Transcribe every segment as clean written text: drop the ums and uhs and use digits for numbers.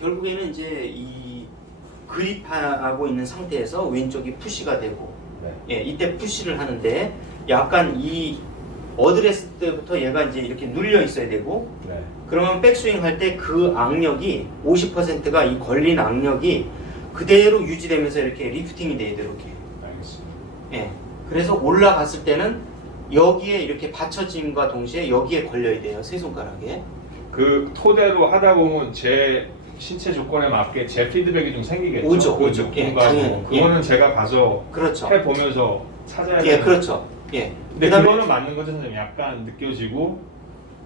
결국에는 이제 이 그립하고 있는 상태에서 왼쪽이 푸시가 되고, 예, 이때 푸시를 하는데 약간 이 어드레스 때부터 얘가 이제 이렇게 눌려 있어야 되고, 그러면 백스윙 할 때 그 악력이 50%가 이 걸린 악력이 그대로 유지되면서 이렇게 리프팅이 돼야 돼요. 이렇게. 알겠습니다. 예. 그래서 올라갔을 때는 여기에 이렇게 받쳐짐과 동시에 여기에 걸려야 돼요. 세 손가락에. 그 토대로 하다 보면 제 신체 조건에 맞게 제 피드백이 좀 생기겠죠. 오죠, 그 오죠. 예, 느낌과 당연히. 뭐 그거는 예. 제가 가서 그렇죠. 해보면서 찾아야 예, 되는. 그렇죠. 예. 근데 그다음에- 그거는 맞는 거죠, 선생님. 약간 느껴지고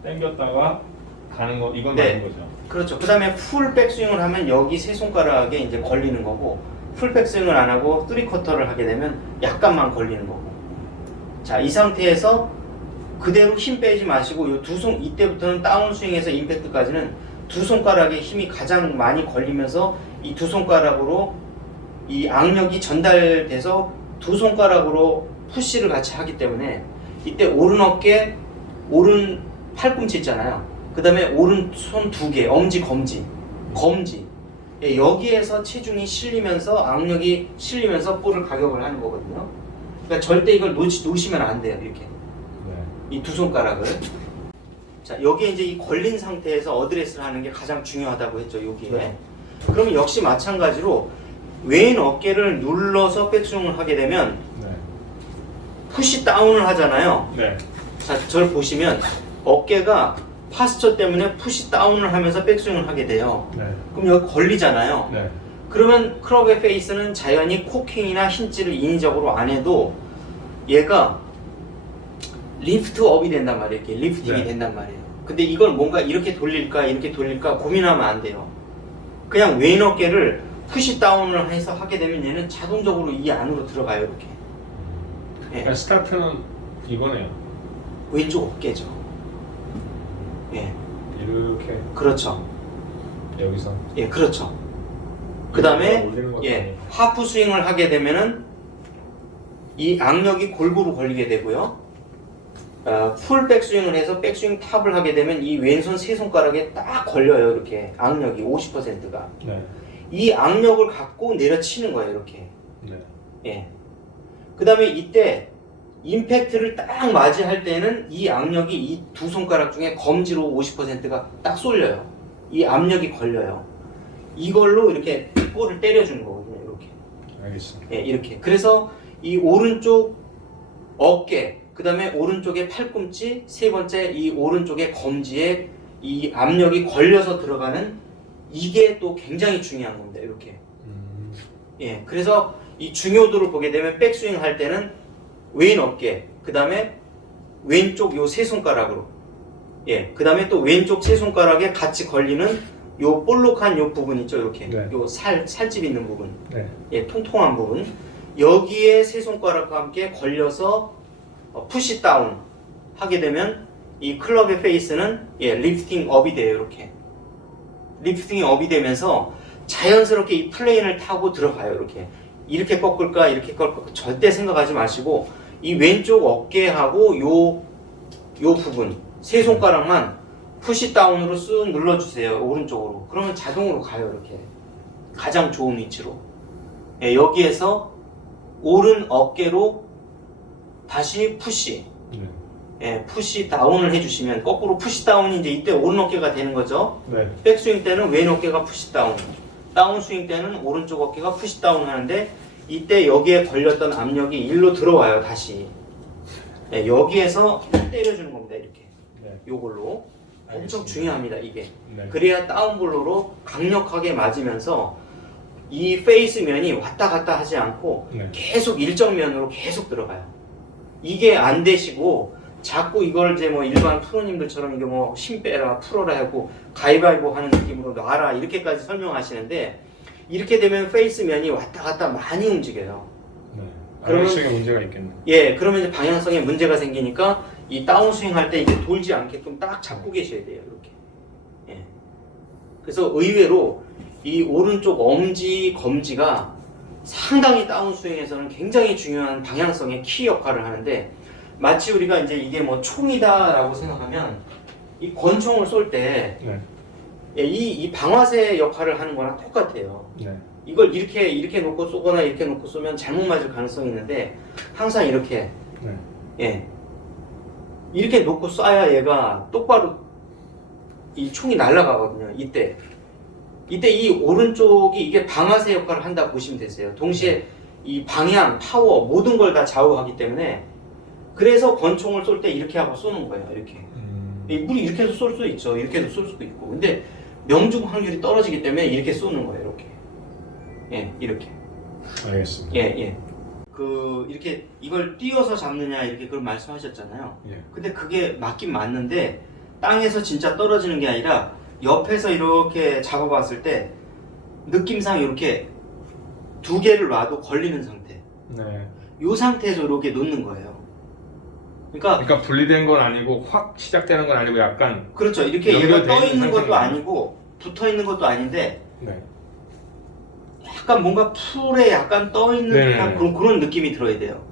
당겼다가 가는 거 이건 네. 맞는 거죠. 그렇죠. 그 다음에 풀 백스윙을 하면 여기 세 손가락에 이제 걸리는 거고, 풀 백스윙을 안 하고 3쿼터를 하게 되면 약간만 걸리는 거고. 자, 이 상태에서 그대로 힘 빼지 마시고 요 두 손, 이때부터는 다운스윙에서 임팩트까지는 두 손가락에 힘이 가장 많이 걸리면서 이 두 손가락으로 이 악력이 전달돼서 두 손가락으로 푸시를 같이 하기 때문에 이때 오른 어깨, 오른 팔꿈치 있잖아요. 그 다음에 오른손 두 개, 엄지, 검지. 예, 여기에서 체중이 실리면서 악력이 실리면서 볼을 가격을 하는 거거든요. 그러니까 절대 이걸 놓으시면 안 돼요. 이렇게 이 두 손가락을. 자, 여기에 이제 이 걸린 상태에서 어드레스를 하는 게 가장 중요하다고 했죠. 여기에. 네. 그러면 역시 마찬가지로 왼 어깨를 눌러서 백스윙을 하게 되면 푸시 다운을 하잖아요. 네. 자, 저를 보시면 어깨가 파스처 때문에 푸시 다운을 하면서 백스윙을 하게 돼요. 네. 그럼 여기 걸리잖아요. 네. 그러면 클럽의 페이스는 자연히 코킹이나 힌지를 인위적으로 안 해도 얘가 리프트 업이 된단 말이에요. 이렇게 리프팅이 네. 된단 말이에요. 근데 이걸 뭔가 이렇게 돌릴까 고민하면 안 돼요. 그냥 왼 어깨를 푸시 다운을 해서 하게 되면 얘는 자동적으로 이 안으로 들어가요. 이렇게. 예. 그러니까 스타트는 이거네요. 왼쪽 어깨죠. 예. 이렇게 그렇죠. 여기서. 예, 그렇죠. 그 다음에 올리는 것도 예, 아니고. 하프 스윙을 하게 되면은 이 악력이 골고루 걸리게 되고요. 풀 백스윙을 해서 백스윙 탑을 하게 되면 이 왼손 세 손가락에 딱 걸려요. 이렇게 악력이 50%가. 네. 이 악력을 갖고 내려치는 거예요. 이렇게. 네. 예. 그 다음에 이때 임팩트를 딱 맞이할 때는 이 악력이 이 두 손가락 중에 검지로 50%가 딱 쏠려요. 이 압력이 걸려요. 이걸로 이렇게 볼을 때려주는 거거든요. 이렇게. 알겠습니다. 예, 이렇게. 그래서 이 오른쪽 어깨, 그 다음에 오른쪽에 팔꿈치, 세 번째 이 오른쪽에 검지에 이 압력이 걸려서 들어가는 이게 또 굉장히 중요한 겁니다. 이렇게. 예, 그래서 이 중요도를 보게 되면 백스윙 할 때는 왼 어깨, 그 다음에 왼쪽 요 세 손가락으로, 예, 그 다음에 또 왼쪽 세 손가락에 같이 걸리는 요 볼록한 요 부분 있죠, 이렇게. 네. 요 살집 있는 부분, 네. 예, 통통한 부분. 여기에 세 손가락과 함께 걸려서 푸시 다운 하게 되면 이 클럽의 페이스는 예, 리프팅 업이 돼요, 이렇게. 리프팅이 업이 되면서 자연스럽게 이 플레인을 타고 들어가요. 이렇게 꺾을까 이렇게 꺾을까 절대 생각하지 마시고 이 왼쪽 어깨하고 요 부분 세 손가락만 푸시 다운으로 쑥 눌러주세요. 오른쪽으로. 그러면 자동으로 가요. 이렇게 가장 좋은 위치로. 예, 여기에서 오른 어깨로 다시 푸시, 네. 예, 푸시 다운을 해주시면 거꾸로 푸시 다운이 이제 이때 오른 어깨가 되는 거죠. 네. 백스윙 때는 왼 어깨가 푸시 다운, 다운스윙 때는 오른쪽 어깨가 푸시 다운 하는데 이때 여기에 걸렸던 압력이 일로 들어와요. 다시. 네, 여기에서 때려주는 겁니다. 이렇게. 네. 요걸로. 엄청 알겠습니다. 중요합니다. 이게. 네. 그래야 다운블로로 강력하게 맞으면서 이 페이스 면이 왔다 갔다 하지 않고 네. 계속 일정 면으로 계속 들어가요. 이게 안 되시고 자꾸 이걸 이제 뭐 일반 프로님들처럼 이게 뭐 힘 빼라 풀어라 하고 가위바위보 하는 느낌으로 놔라 이렇게까지 설명하시는데 이렇게 되면 페이스 면이 왔다 갔다 많이 움직여요. 네. 그러면- 방향성에 문제가 있겠네. 예, 그러면 이제 방향성에 문제가 생기니까 이 다운스윙 할 때 이게 돌지 않게끔 딱 잡고 계셔야 돼요. 이렇게. 예. 그래서 의외로 이 오른쪽 엄지, 검지가 상당히 다운스윙에서는 굉장히 중요한 방향성의 키 역할을 하는데 마치 우리가 이제 이게 뭐 총이다라고 생각하면 이 권총을 쏠 때 네. 예, 이 방아쇠 역할을 하는 거랑 똑같아요. 네. 이걸 이렇게 놓고 쏘거나 이렇게 놓고 쏘면 잘못 맞을 가능성이 있는데 항상 이렇게 네. 예 이렇게 놓고 쏴야 얘가 똑바로 이 총이 날아가거든요. 이때 이 오른쪽이 이게 방아쇠 역할을 한다고 보시면 되세요. 동시에 이 방향, 파워 모든 걸 다 좌우하기 때문에 그래서 권총을 쏠 때 이렇게 하고 쏘는 거예요. 이렇게 우리 이렇게 해서 쏠 수도 있죠. 이렇게 해서 쏠 수도 있고 근데 명중 확률이 떨어지기 때문에 이렇게 쏘는 거예요. 이렇게 예 이렇게 알겠습니다. 예. 그 이렇게 이걸 띄어서 잡느냐 이렇게 그런 말씀하셨잖아요. 예. 근데 그게 맞긴 맞는데 땅에서 진짜 떨어지는 게 아니라 옆에서 이렇게 잡아봤을 때 느낌상 이렇게 두 개를 놔도 걸리는 상태. 네. 이 상태에서 이렇게 놓는 거예요. 그러니까 분리된 건 아니고 확 시작되는 건 아니고 약간 그렇죠. 이렇게 얘가 연결돼 떠 있는 있는 것도 상태인가요? 아니고 붙어 있는 것도 아닌데 네. 약간 뭔가 풀에 약간 떠 있는 네네네. 듯한 그런 느낌이 들어야 돼요.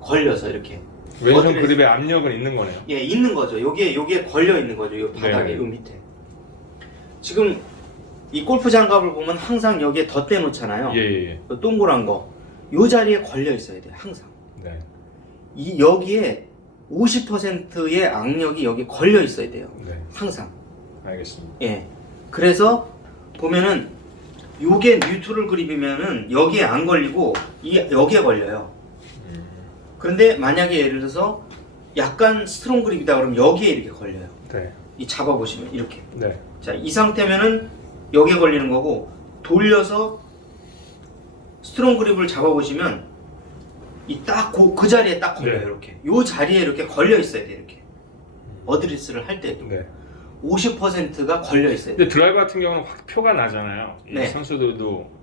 걸려서 이렇게. 왼손 어드레스- 그립에 압력은 있는 거네요. 예, 있는 거죠. 요게 걸려 있는 거죠. 요 바닥에, 네. 요 밑에. 지금 이 골프 장갑을 보면 항상 여기에 덧대 놓잖아요. 예. 요 동그란 거. 요 자리에 걸려 있어야 돼요. 항상. 네. 여기에 50%의 악력이 여기 걸려 있어야 돼요. 네. 항상. 알겠습니다. 예. 그래서 보면은 요게 뉴트럴 그립이면은 여기에 안 걸리고 여기에 걸려요. 그런데 만약에 예를 들어서 약간 스트롱 그립이다 그러면 여기에 이렇게 걸려요. 네. 이 잡아보시면 이렇게. 네. 자, 이 상태면은 여기에 걸리는 거고 돌려서 스트롱 그립을 잡아보시면 이 딱 그 자리에 딱 걸려요. 네. 이렇게. 요 자리에 이렇게 걸려 있어야 돼. 이렇게. 어드레스를 할 때도 네. 50%가 걸려 있어야 돼. 근데 드라이버 같은 경우는 확 표가 나잖아요. 이 네. 선수들도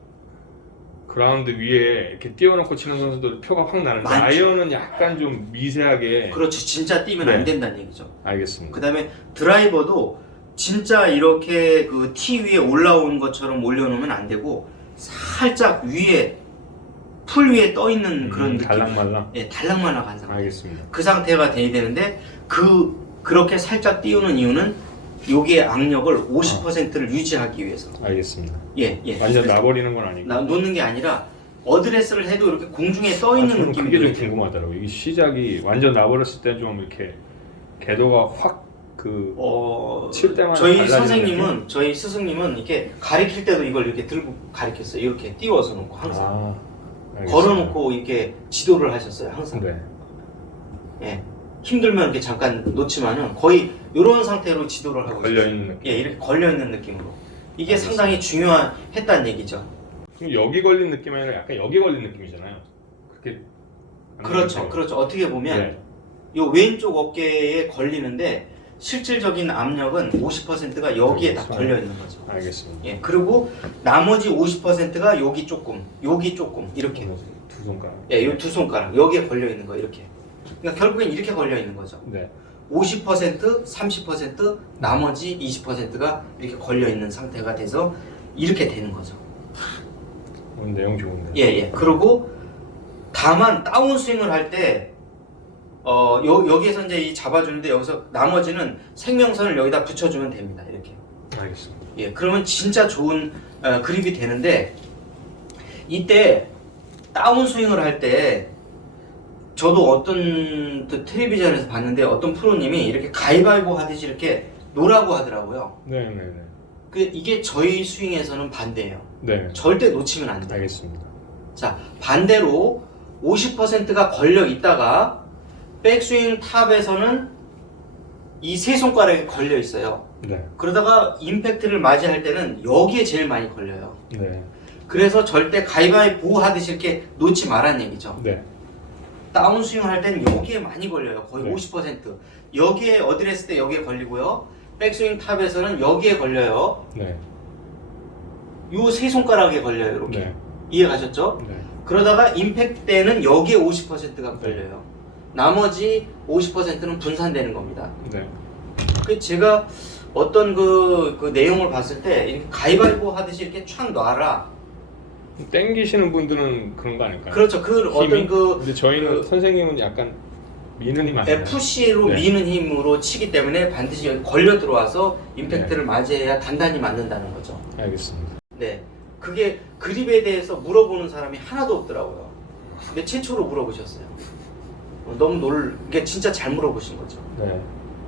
그라운드 위에 이렇게 띄워놓고 치는 선수들 표가 확 나는데 많죠. 아이언은 약간 좀 미세하게. 그렇죠. 진짜 뛰면 네. 안 된다는 얘기죠. 알겠습니다. 그 다음에 드라이버도 진짜 이렇게 그 티 위에 올라온 것처럼 올려놓으면 안 되고 살짝 위에 풀 위에 떠 있는 그런 느낌. 달랑말랑. 예, 달랑말랑한 상태. 알겠습니다. 그 상태가 돼야 되는데 그렇게 살짝 띄우는 이유는 여기에 악력을 50%를 유지하기 위해서. 알겠습니다. 예. 완전 그래서 나버리는 건 아니고. 놓는 게 아니라 어드레스를 해도 이렇게 공중에 떠 있는 저는 느낌이 그게 좀 들어요. 궁금하더라고요. 이 시작이 완전 나버렸을 때 좀 이렇게 궤도가 확 칠 때마다 저희 달라지는 선생님은 저희 스승님은 이렇게 가리킬 때도 이걸 이렇게 들고 가리켰어요. 이렇게 띄워서 놓고 항상 알겠습니다. 걸어놓고 이렇게 지도를 하셨어요. 항상. 네. 예. 힘들면 이렇게 잠깐 놓지만은 거의 이런 상태로 지도를 하고 걸려 있어요. 있는 느낌. 예, 이렇게 걸려 있는 느낌으로. 이게 알겠습니다. 상당히 중요했다는 얘기죠. 그럼 여기 걸린 느낌이 아니라 약간 여기 걸린 느낌이잖아요. 그렇게 안 그렇죠, 걸리세요? 그렇죠. 어떻게 보면 네. 요 왼쪽 어깨에 걸리는데 실질적인 압력은 50%가 여기에 다 그렇죠. 걸려 있는 거죠. 알겠습니다. 예, 그리고 나머지 50%가 여기 조금 이렇게. 두 손가락. 예, 요 두 손가락 여기에 걸려 있는 거 이렇게. 그러니까 결국엔 이렇게 걸려 있는 거죠. 네. 50%, 30%, 나머지 20%가 이렇게 걸려 있는 상태가 돼서 이렇게 되는 거죠. 오늘 내용 좋은데. 예. 그리고 다만 다운 스윙을 할 때 여기에서 이제 이 잡아주는데 여기서 나머지는 생명선을 여기다 붙여주면 됩니다. 이렇게. 알겠습니다. 예, 그러면 진짜 좋은 그립이 되는데 이때 다운 스윙을 할 때 저도 어떤 텔레비전에서 봤는데 어떤 프로님이 이렇게 가위바위보 하듯이 이렇게 놓으라고 하더라고요. 네. 이게 저희 스윙에서는 반대예요. 네. 절대 놓치면 안 돼요. 알겠습니다. 자, 반대로 50%가 걸려 있다가 백스윙 탑에서는 이 세 손가락에 걸려 있어요. 네. 그러다가 임팩트를 맞이할 때는 여기에 제일 많이 걸려요. 네. 그래서 절대 가위바위보 하듯이 이렇게 놓지 말라는 얘기죠. 네. 다운스윙을 할 때는 여기에 많이 걸려요. 거의 네. 50%. 여기에 어드레스 때 여기에 걸리고요. 백스윙 탑에서는 여기에 걸려요. 네. 요 세 손가락에 걸려요. 이렇게. 네. 이해 가셨죠? 네. 그러다가 임팩트 때는 여기에 50%가 걸려요. 나머지 50%는 분산되는 겁니다. 네. 그 제가 어떤 그 내용을 봤을 때 이렇게 가위바위보 하듯이 이렇게 촥 놔라. 땡기시는 분들은 그런 거 아닐까요? 그렇죠. 그 힘이? 어떤 근데 저희는 그- 선생님은 약간 미는 힘 아니에요? 푸시로 네. 미는 힘으로 치기 때문에 반드시 걸려 들어와서 임팩트를 맞이해야 단단히 맞는다는 거죠. 알겠습니다. 네, 그게 그립에 대해서 물어보는 사람이 하나도 없더라고요. 근데 최초로 물어보셨어요. 너무 이게 진짜 잘 물어보신 거죠. 네.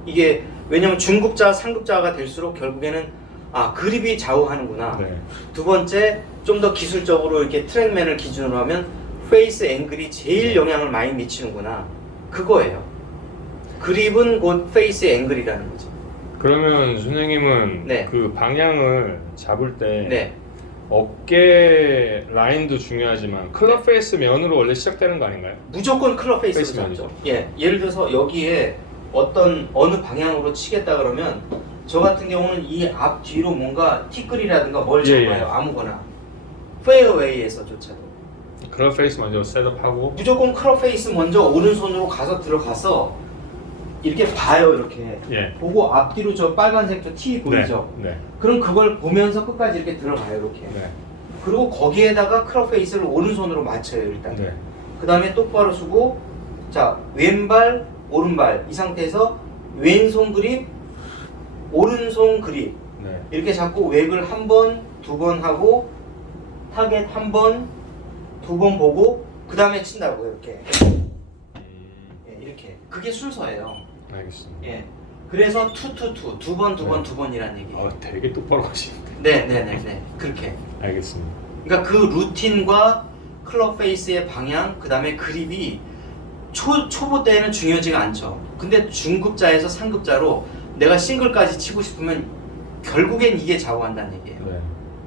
이게 왜냐면 중급자, 상급자가 될수록 결국에는 그립이 좌우하는구나. 네. 두 번째, 좀 더 기술적으로 이렇게 트랙맨을 기준으로 하면 페이스 앵글이 제일 영향을 많이 미치는구나. 그거예요. 그립은 곧 페이스 앵글이라는 거죠. 그러면 선생님은 네. 그 방향을 잡을 때 네. 어깨 라인도 중요하지만 클럽 페이스 면으로 원래 시작되는 거 아닌가요? 무조건 클럽 페이스로 페이스 잡죠. 면이죠. 예, 예를 들어서 여기에 어느 방향으로 치겠다 그러면 저 같은 경우는 이 앞 뒤로 뭔가 티끌이라든가 뭘 예, 잡아요. 예. 아무거나 페어웨이에서조차도 클럽 페이스 먼저 셋업하고. 무조건 클럽 페이스 먼저 오른손으로 가서 들어가서 이렇게 봐요. 이렇게 예. 보고 앞뒤로 저 빨간색 저 티 보이죠? 네. 그럼 그걸 보면서 끝까지 이렇게 들어가요. 이렇게. 네. 그리고 거기에다가 클럽 페이스를 오른손으로 맞춰요. 일단. 네. 그 다음에 똑바로 서고, 자, 왼발, 오른발 이 상태에서 왼손 그립, 오른손 그립 네. 이렇게 잡고 웩을 한 번, 두 번 하고 타겟 한 번, 두 번 보고 그 다음에 친다고요. 이렇게. 예, 이렇게. 그게 순서예요. 알겠습니다. 예. 그래서 투투투 두 번, 두 번, 네. 두 번이란 얘기예요. 되게 똑바로 가시는데. 네. 그렇게. 알겠습니다. 그러니까 그 루틴과 클럽 페이스의 방향, 그 다음에 그립이 초보 때는 중요하지가 않죠. 근데 중급자에서 상급자로 내가 싱글까지 치고 싶으면 결국엔 이게 좌우한다는 얘기예요. 네.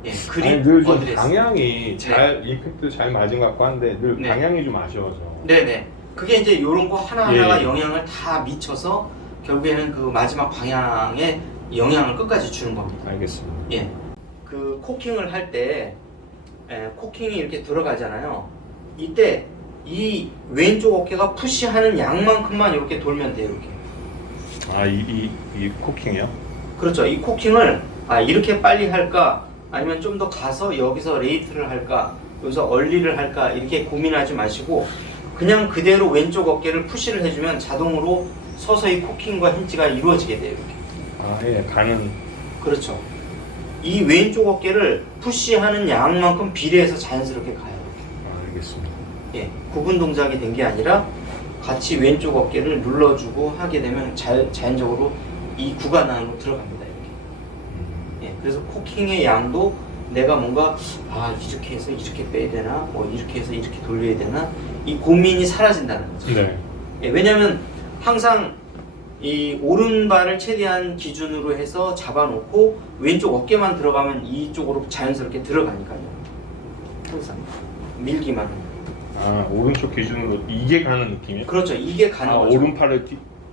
예, 그립 늘좀 어드레스. 방향이 임팩트 잘 맞은 것 같고 한데 늘 네. 방향이 좀 아쉬워서. 네네. 그게 이제 이런 거 하나하나가 예. 영향을 다 미쳐서 결국에는 그 마지막 방향에 영향을 끝까지 주는 겁니다. 알겠습니다. 예. 그 코킹을 할 때 코킹이 이렇게 들어가잖아요. 이때 이 왼쪽 어깨가 푸시하는 양만큼만 이렇게 돌면 돼요. 이렇게. 이 코킹이요? 그렇죠. 이 코킹을 이렇게 빨리 할까 아니면 좀 더 가서 여기서 레이트를 할까 여기서 얼리를 할까 이렇게 고민하지 마시고 그냥 그대로 왼쪽 어깨를 푸시를 해주면 자동으로 서서히 코킹과 힌지가 이루어지게 돼요. 이렇게. 예, 가는. 그렇죠. 이 왼쪽 어깨를 푸시하는 양만큼 비례해서 자연스럽게 가요. 이렇게. 알겠습니다. 예, 구분 동작이 된 게 아니라 같이 왼쪽 어깨를 눌러주고 하게 되면 자연적으로 이 구간 안으로 들어갑니다. 이렇게. 예, 그래서 코킹의 양도 내가 뭔가 이렇게 해서 이렇게 빼야 되나, 뭐 이렇게 해서 이렇게 돌려야 되나 이 고민이 사라진다는 거죠. 네. 예, 왜냐하면 항상 이 오른발을 최대한 기준으로 해서 잡아놓고 왼쪽 어깨만 들어가면 이쪽으로 자연스럽게 들어가니까요. 항상 밀기만 하면. 오른쪽 기준으로 이게 가는 느낌이에요? 그렇죠. 이게 가는 거죠.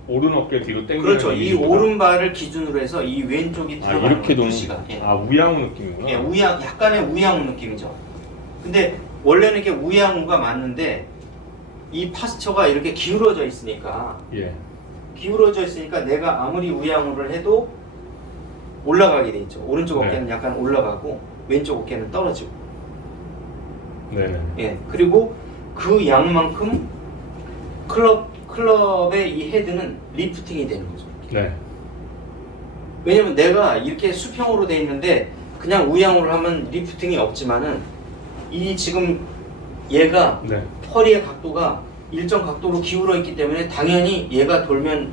오른 어깨 뒤로 당기는. 그렇죠. 이 오른발을 기준으로 해서 이 왼쪽이 들어가는 이렇게 거예요, 도는. 시간. 예. 우양우 느낌이구나. 예, 약간의 우양우 느낌이죠. 근데 원래는 이게 우양우가 맞는데 이 파스처가 이렇게 기울어져 있으니까 예. 내가 아무리 우양우를 해도 올라가게 돼 있죠. 오른쪽 네. 어깨는 약간 올라가고 왼쪽 어깨는 떨어지고. 네네. 예. 그리고 그 양만큼 클럽의 이 헤드는 리프팅이 되는 거죠. 네. 왜냐면 내가 이렇게 수평으로 돼 있는데 그냥 우양우를 하면 리프팅이 없지만은 이 지금 얘가 네. 허리의 각도가 일정 각도로 기울어 있기 때문에 당연히 얘가 돌면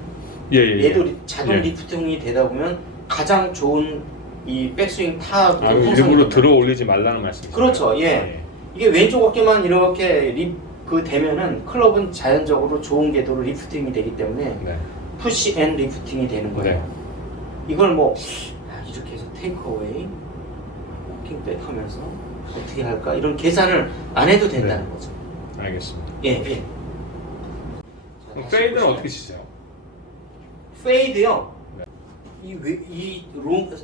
예. 얘도 자동 예. 리프팅이 되다 보면 가장 좋은 이 백스윙 타입으로 형성이 일부러 됩니다. 들어 올리지 말라는 말씀이시죠? 그렇죠. 예. 이게 왼쪽 어깨만 이렇게 되면은 클럽은 자연적으로 좋은 궤도로 리프팅이 되기 때문에 네. 푸시 앤 리프팅이 되는 거예요. 네. 이걸 뭐 이렇게 해서 테이크 어웨이, 워킹 백 하면서 어떻게 할까 이런 계산을 안 해도 된다는 거죠. 알겠습니다. 예. 그럼 페이드는 어떻게 치세요? 페이드요. 네. 이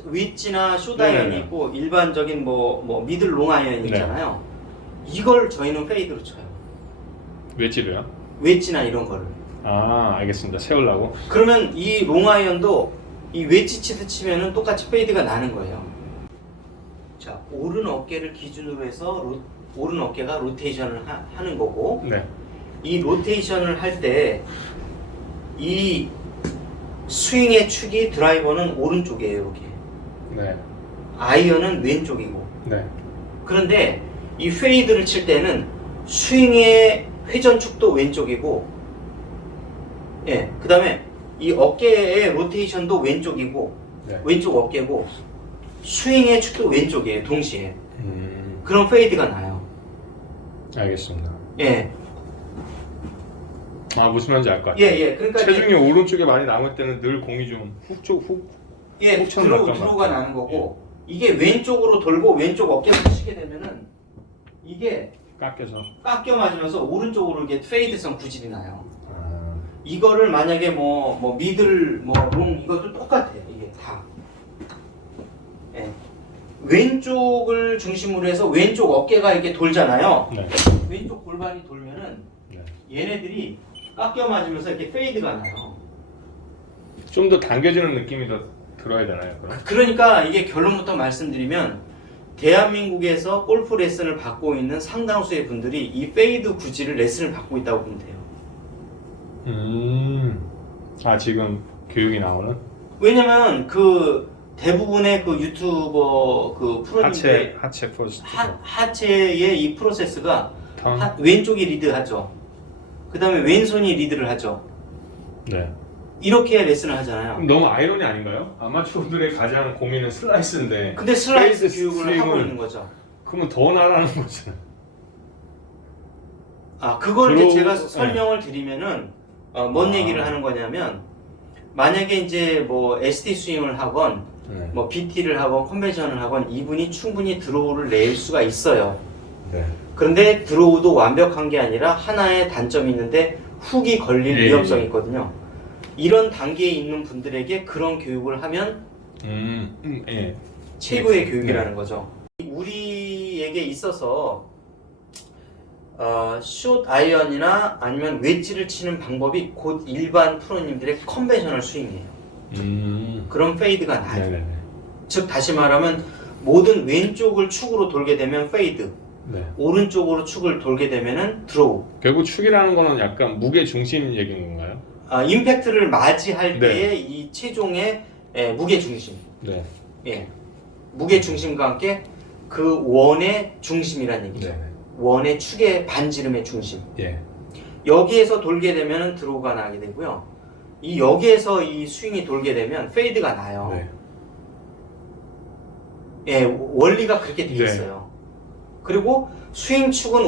웨지나 숏아이언이 네네네. 있고 일반적인 뭐 미들 롱아이언이 있잖아요. 이걸 저희는 페이드로 쳐요. 웨지로요? 웨지나 이런 거를. 알겠습니다. 세우려고? 그러면 이 롱아이언도 이 웨지 치듯 치면은 똑같이 페이드가 나는 거예요. 자, 오른 어깨를 기준으로 해서 오른 어깨가 로테이션을 하는 거고 네. 이 로테이션을 할 때 이 스윙의 축이 드라이버는 오른쪽이에요, 여기. 네. 아이언은 왼쪽이고. 네. 그런데 이 페이드를 칠 때는 스윙의 회전축도 왼쪽이고, 예, 그 다음에 이 어깨의 로테이션도 왼쪽이고, 네. 왼쪽 어깨고, 스윙의 축도 왼쪽이에요, 동시에. 그런 페이드가 나요. 알겠습니다. 예, 아, 무슨 말인지 알 것 예, 같아요. 예. 그러니까 체중이 오른쪽에 많이 남을 때는 늘 공이 좀 예, 훅처럼 드로우가 날것 같아요. 나는 거고, 이게 왼쪽으로 돌고 왼쪽 어깨를 치게 되면은 이게 깎여서. 깎여 맞으면서 오른쪽으로 이게 페이드성 구질이 나요. 아, 이거를 만약에 뭐 미들 롱 이것도 똑같아요. 이게 다. 예. 왼쪽을 중심으로 해서 왼쪽 어깨가 이렇게 돌잖아요. 네. 왼쪽 골반이 돌면은 네. 얘네들이 깎여 맞으면서 이렇게 페이드가 나요. 좀 더 당겨지는 느낌이 더 들어야 되나요? 그럼? 그러니까 이게 결론부터 말씀드리면 대한민국에서 골프 레슨을 받고 있는 상당수의 분들이 이 페이드 구질을 레슨을 받고 있다고 보면 돼요. 아, 지금 교육이 나오는? 왜냐면 그 대부분의 그 유튜버 그 프로님들 하체 포스트. 하체의 이 프로세스가 턴. 왼쪽이 리드하죠. 그 다음에 왼손이 리드를 하죠. 네. 이렇게 레슨을 하잖아요. 그럼 너무 아이러니 아닌가요? 아마추어들의 가장 고민은 슬라이스인데. 근데 슬라이스 페이드 교육을 하고 스윙을- 있는 거죠. 그러면 더 나라는 거잖아요. 아, 그걸 이제 들어오고- 제가 네. 설명을 드리면은 뭔 아. 얘기를 하는 거냐면 만약에 이제 뭐 ST 스윙을 하건 네. 뭐 BT를 하건 컨벤션을 하건 이분이 충분히 드로우를 낼 수가 있어요. 네. 그런데 드로우도 완벽한 게 아니라 하나의 단점이 있는데 훅이 걸릴 예, 위험성이 예. 있거든요. 이런 단계에 있는 분들에게 그런 교육을 하면 예. 최고의 네. 교육이라는 거죠. 우리에게 있어서 숏 아이언이나 아니면 웨지를 치는 방법이 곧 일반 프로님들의 컨벤셔널 스윙이에요. 그런 페이드가 나요. 네네네. 즉 다시 말하면 모든 왼쪽을 축으로 돌게 되면 페이드, 네. 오른쪽으로 축을 돌게 되면은 드로우. 결국 축이라는 거는 약간 무게 중심 얘기인 건가요? 임팩트를 맞이할 네. 때의 이 체중의 무게 중심. 네. 예. 무게 중심과 함께 그 원의 중심이라는 얘기죠. 네. 원의 축의 반지름의 중심. 예. 여기에서 돌게 되면 드로우가 나게 되고요. 이 여기에서 이 스윙이 돌게 되면 페이드가 나요. 네. 예, 원리가 그렇게 돼 네. 있어요. 그리고 스윙 축은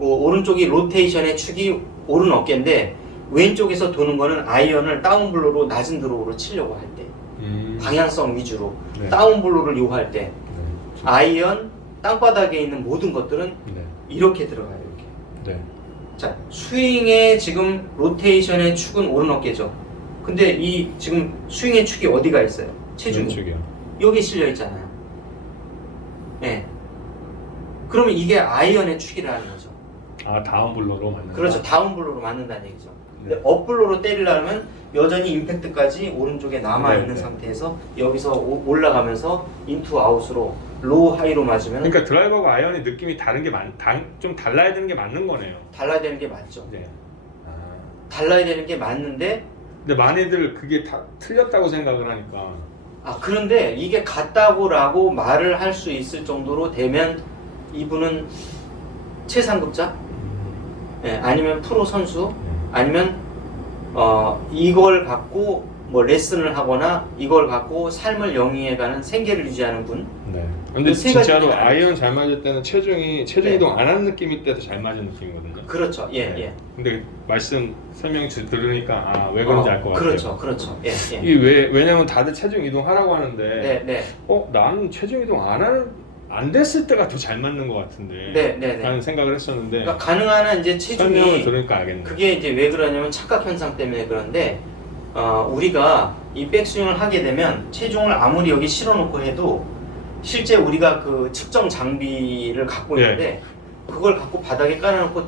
오른쪽이 로테이션의 축이 오른 어깨인데 왼쪽에서 도는 거는 아이언을 다운블로로 낮은 드로우로 치려고 할 때, 방향성 위주로 네. 다운블로를 요구할 때 네. 아이언 땅바닥에 있는 모든 것들은 네. 이렇게 들어가요. 이렇게. 네. 자, 스윙의 지금 로테이션의 축은 오른 어깨죠. 근데 이 지금 스윙의 축이 어디가 있어요? 체중이 왼쪽이요. 여기 실려 있잖아요. 예. 그러면 이게 아이언의 축이라는 거죠. 아, 다운블로로 맞는. 그렇죠. 다운블로로 맞는다는 얘기죠. 근데 네. 업블로로 때리려면 여전히 임팩트까지 오른쪽에 남아있는 네, 네. 상태에서 여기서 올라가면서 인투 아웃으로 로우 하이로 맞으면 그러니까 드라이버가 아이언이 느낌이 다른 게 좀 달라야 되는 게 맞는 거네요. 달라야 되는 게 맞죠. 네. 아. 달라야 되는 게 맞는데 근데 많이들 그게 다 틀렸다고 생각을 하니까. 그런데 이게 같다고라고 말을 할 수 있을 정도로 되면 이분은 최상급자? 아니면 프로 선수? 아니면 이걸 갖고 뭐 레슨을 하거나 이걸 갖고 삶을 영위해가는 생계를 유지하는 분. 네. 근데 세 가지 진짜로 중에 하나죠. 아이언 잘 맞을 때는 체중 네. 이동 안 하는 느낌일 때도 잘 맞은 느낌이거든요. 그렇죠. 예, 네. 예. 근데 말씀 설명 들으니까 왜 그런지 알 것 같아요. 그렇죠, 그렇죠. 예, 예. 왜냐면 다들 체중 이동하라고 하는데 네, 네, 나는 체중 이동 안 됐을 때가 더 잘 맞는 것 같은데 네, 네, 네. 라는 생각을 했었는데 그러니까 가능한 한 이제 설명을 체중이 들으니까 알겠네. 그게 이제 왜 그러냐면 착각 현상 때문에 그런데 우리가 이 백스윙을 하게 되면 체중을 아무리 여기 실어놓고 해도 실제 우리가 그 측정 장비를 갖고 네. 있는데 그걸 갖고 바닥에 깔아놓고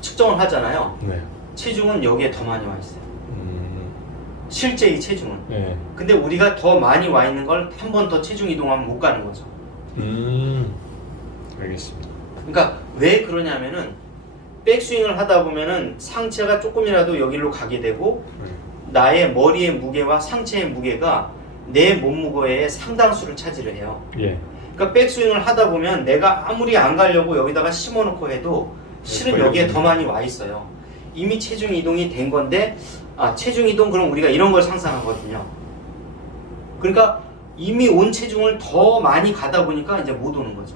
측정을 하잖아요. 네. 체중은 여기에 더 많이 와 있어요. 실제 이 체중은. 네. 근데 우리가 더 많이 와 있는 걸 한 번 더 체중 이동하면 못 가는 거죠. 알겠습니다. 그러니까 왜 그러냐면은 백스윙을 하다 보면은 상체가 조금이라도 여기로 가게 되고 나의 머리의 무게와 상체의 무게가 내 몸무게의 상당수를 차지를 해요. 예. 그러니까 백스윙을 하다 보면 내가 아무리 안 가려고 여기다가 심어놓고 해도 실은 여기에 더 많이 와 있어요. 이미 체중 이동이 된 건데 체중 이동 그럼 우리가 이런 걸 상상하거든요. 그러니까 이미 온 체중을 더 많이 가다 보니까 이제 못 오는 거죠.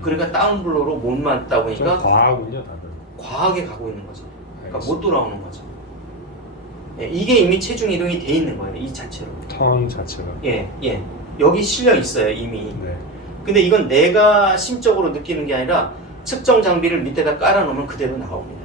그러니까 다운블로로 못 맞다 좀 보니까 과하군요, 다들. 과하게 가고 있는 거죠. 그러니까 알겠습니다. 못 돌아오는 거죠. 예, 이게 이미 체중 이동이 돼 있는 거예요. 이 자체로. 턴 자체가. 예. 여기 실려 있어요, 이미. 네. 근데 이건 내가 심적으로 느끼는 게 아니라 측정 장비를 밑에다 깔아 놓으면 그대로 나옵니다.